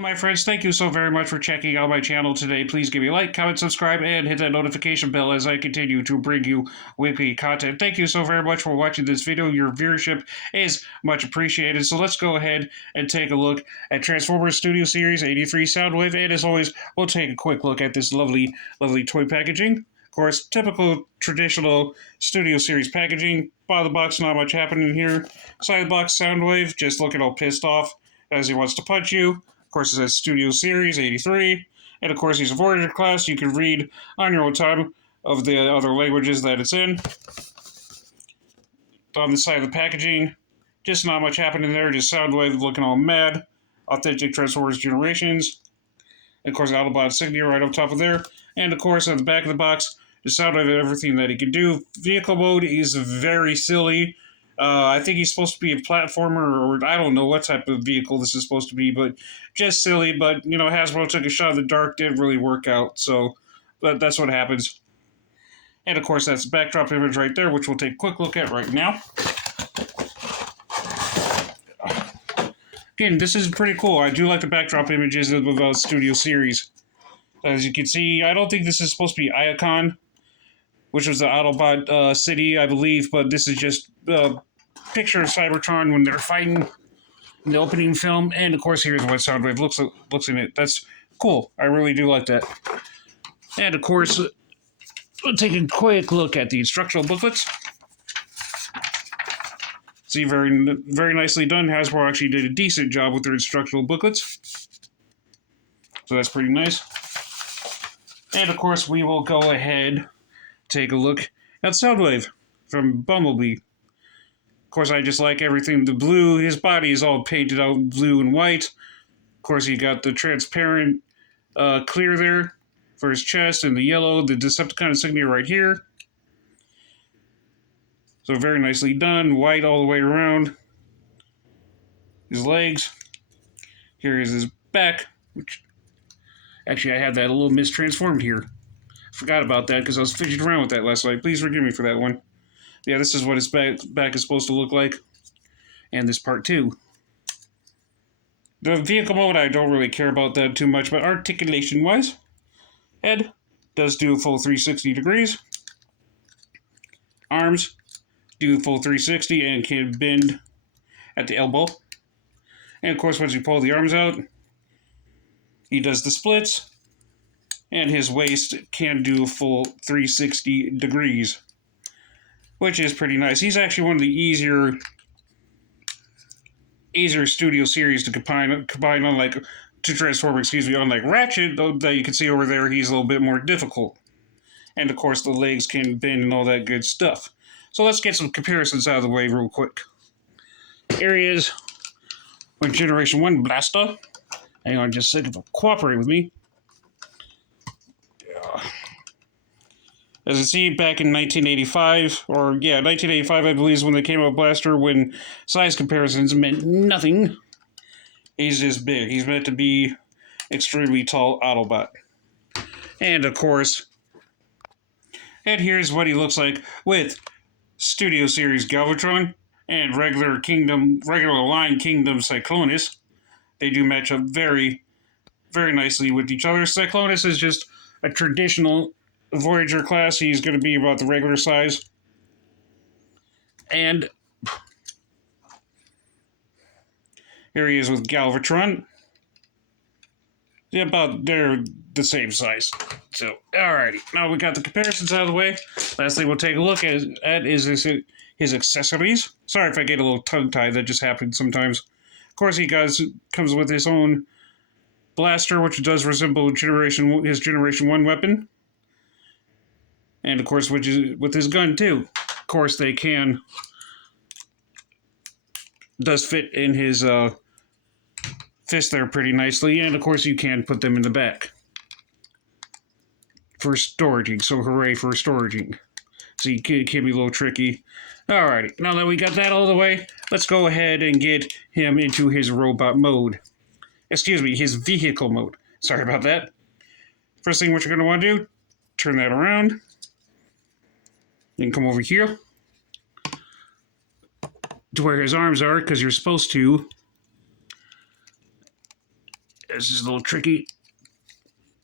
My friends, thank you so very much for checking out my channel today. Please give me a like, comment, subscribe, and hit that notification bell as I continue to bring you weekly content. Thank you so very much for watching this video. Your viewership is much appreciated. So let's go ahead and take a look at Transformers Studio Series 83 Soundwave. And as always, we'll take a quick look at this lovely toy packaging. Of course, typical traditional Studio Series packaging. Bottom of the box, not much happening here. Side of the box, Soundwave, just looking all pissed off as he wants to punch you. Of course, it says Studio Series 83, and of course, he's a Voyager class. You can read on your own time of the other languages that it's in. On the side of the packaging, just not much happening there, just Soundwave looking all mad. Authentic Transformers Generations. And of course, Autobot insignia right on top of there. And of course, on the back of the box, the Soundwave everything that he can do. Vehicle mode is very silly. I think he's supposed to be a platformer, or I don't know what type of vehicle this is supposed to be, but just silly. But, you know, Hasbro took a shot in the dark, didn't really work out, so but that's what happens. And, of course, that's the backdrop image right there, which we'll take a quick look at right now. Again, this is pretty cool. I do like the backdrop images of the Studio Series. As you can see, I don't think this is supposed to be Iacon, which was the Autobot city, I believe, but this is just picture of Cybertron when they're fighting in the opening film, and of course here's what Soundwave looks in it. That's cool. I really do like that. And of course, we'll take a quick look at the instructional booklets. See, very nicely done. Hasbro actually did a decent job with their instructional booklets, so that's pretty nice. And of course, we will go ahead take a look at Soundwave from Bumblebee. Of course, I just like everything. The blue, his body is all painted out blue and white. Of course, you got the transparent clear there for his chest, and the yellow, the Decepticon insignia right here. So very nicely done. White all the way around. His legs. Here is his back, which actually I had that a little mistransformed here. Forgot about that because I was fidgeting around with that last night. Please forgive me for that one. Yeah, this is what his back is supposed to look like. And this part too. The vehicle mode, I don't really care about that too much, but articulation-wise, head does do a full 360 degrees. Arms do a full 360 and can bend at the elbow. And of course, once you pull the arms out, he does the splits. And his waist can do a full 360 degrees, which is pretty nice. He's actually one of the easier Studio Series to combine unlike to transform, unlike Ratchet, though, that you can see over there, he's a little bit more difficult. And of course, the legs can bend and all that good stuff. So let's get some comparisons out of the way real quick. Here he is with Generation 1 Blaster. Hang on just a second, cooperate with me. As you see, back in 1985, 1985, I believe, is when they came out with Blaster, when size comparisons meant nothing. He's this big. He's meant to be extremely tall Autobot. And, of course, and here's what he looks like with Studio Series Galvatron and regular line Kingdom Cyclonus. They do match up very, very nicely with each other. Cyclonus is just a traditional Voyager class. He's going to be about the regular size. And here he is with Galvatron. Yeah, they're the same size. So, alrighty. Now we got the comparisons out of the way. Lastly, we'll take a look at is his accessories. Sorry if I get a little tongue-tied. That just happens sometimes. Of course, he comes with his own blaster, which does resemble his Generation 1 weapon. And, of course, with his gun, too. Of course, they does fit in his fist there pretty nicely. And, of course, you can put them in the back for storaging. So, hooray for storaging. So, it can be a little tricky. Alrighty, now that we got that all the way, let's go ahead and get him into his robot mode. Excuse me, his vehicle mode. Sorry about that. First thing what you're going to want to do, turn that around. Then come over here to where his arms are, because you're supposed to This is a little tricky.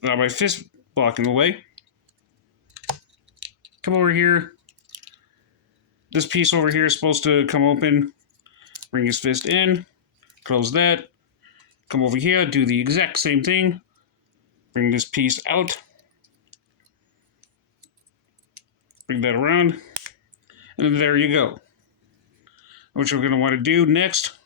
Got my fist blocking the way. Come over here. This piece over here is supposed to come open. Bring his fist in. Close that. Come over here. Do the exact same thing. Bring this piece out. Bring that around. And then there you go. What you're going to want to do next,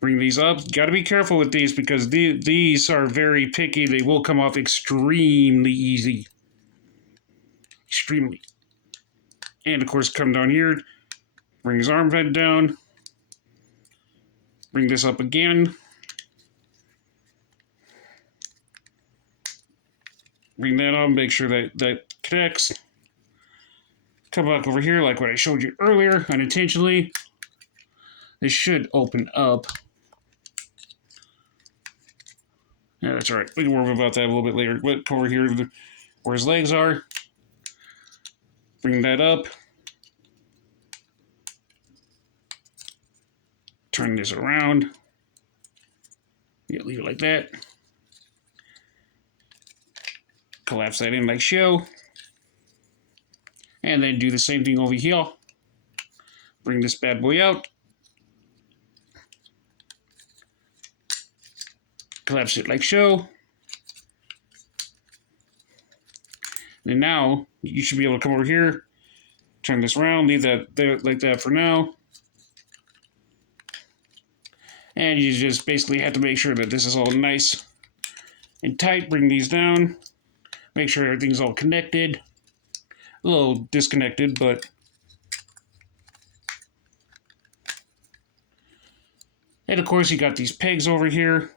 bring these up. Got to be careful with these because these are very picky. They will come off extremely easy. Extremely. And of course, come down here. Bring his arm head down. Bring this up again. Bring that on. Make sure that connects. Come back over here like what I showed you earlier, unintentionally. This should open up. Yeah, that's all right. We can worry about that a little bit later. But come over here where his legs are. Bring that up. Turn this around. Yeah, leave it like that. Collapse that in like so. And then do the same thing over here. Bring this bad boy out. Collapse it like so. And now you should be able to come over here, turn this around, leave that there like that for now. And you just basically have to make sure that this is all nice and tight. Bring these down. Make sure everything's all connected. A little disconnected, but and of course you got these pegs over here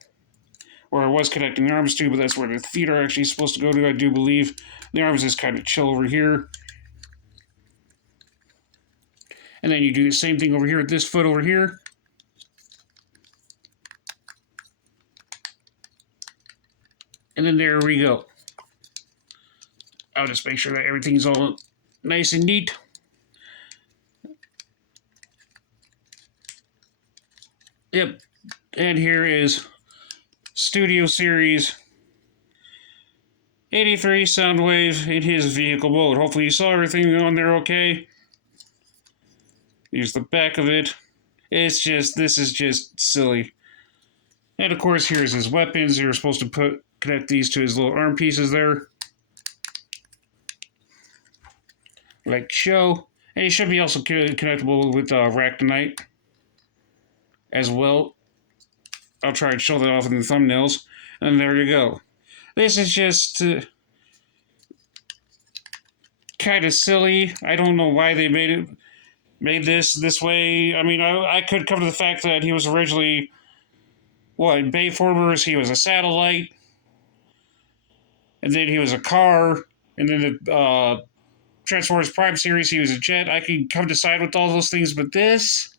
where I was connecting the arms to, but that's where the feet are actually supposed to go to, I do believe. The arms is kind of chill over here. And then you do the same thing over here with this foot over here. And then there we go. I'll just make sure that everything's all nice and neat. Yep. And here is Studio Series 83 Soundwave in his vehicle mode. Hopefully you saw everything on there okay. Here's the back of it. It's just, this is just silly. And of course here's his weapons. You're supposed to connect these to his little arm pieces there. Like so. And he should be also connectable with Ractonite as well. I'll try and show that off in the thumbnails. And there you go. This is just kind of silly. I don't know why they made this way. I mean, I could come to the fact that he was originally, in Bayformers, he was a satellite. And then he was a car. And then the Transformers Prime series, he was a jet. I can come decide with all those things, but this,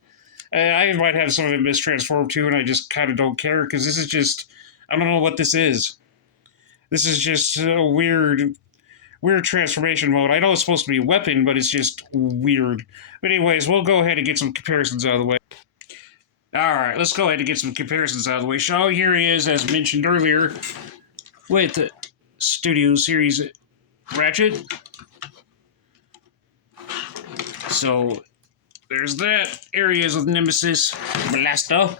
I might have some of it mistransformed too, and I just kind of don't care, because this is just, I don't know what this is. This is just a weird transformation mode. I know it's supposed to be a weapon, but it's just weird. But anyways, we'll go ahead and get some comparisons out of the way. Alright, let's go ahead and get some comparisons out of the way. So here he is, as mentioned earlier, with the Studio Series Ratchet. So, there's that. Areas with Nemesis Blaster.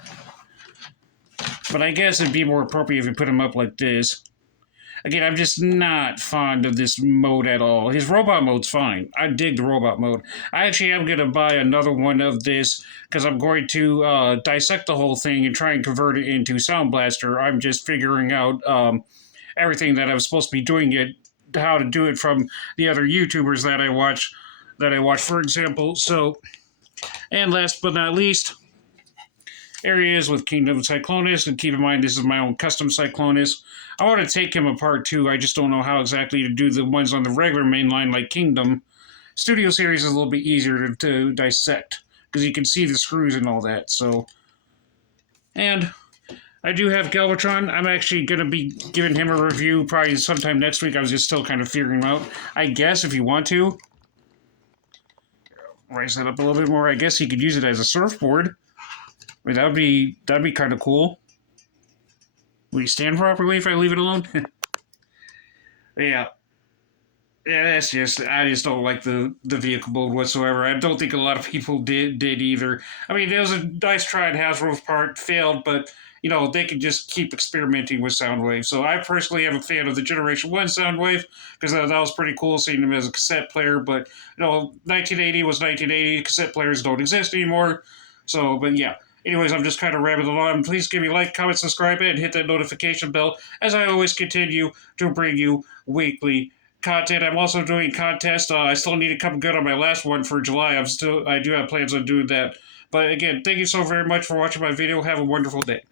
But I guess it'd be more appropriate if you put him up like this. Again, I'm just not fond of this mode at all. His robot mode's fine. I dig the robot mode. I actually am going to buy another one of this because I'm going to dissect the whole thing and try and convert it into Sound Blaster. I'm just figuring out everything that I was supposed to be doing it, how to do it from the other YouTubers that I watch, for example. So, and last but not least, areas with Kingdom Cyclonus, and keep in mind this is my own custom Cyclonus. I want to take him apart too, I just don't know how exactly to do the ones on the regular mainline like Kingdom. Studio Series is a little bit easier to dissect, because you can see the screws and all that, so. And I do have Galvatron. I'm actually going to be giving him a review probably sometime next week. I was just still kind of figuring him out. I guess if you want to, raise that up a little bit more. I guess you could use it as a surfboard. I mean, that'd be kind of cool. Will you stand properly if I leave it alone? Yeah. Yeah, that's just I just don't like the vehicle mode whatsoever. I don't think a lot of people did either. I mean, it was a nice try on Hasbro's part, failed, but they can just keep experimenting with Soundwave. So I personally am a fan of the Generation One Soundwave because that was pretty cool seeing them as a cassette player. But 1980 was 1980. Cassette players don't exist anymore. So, but yeah. Anyways, I'm just kind of rambling on. Please give me a like, comment, subscribe, and hit that notification bell as I always continue to bring you weekly content. I'm also doing contests. I still need to come good on my last one for July. I do have plans on doing that. But again, thank you so very much for watching my video. Have a wonderful day.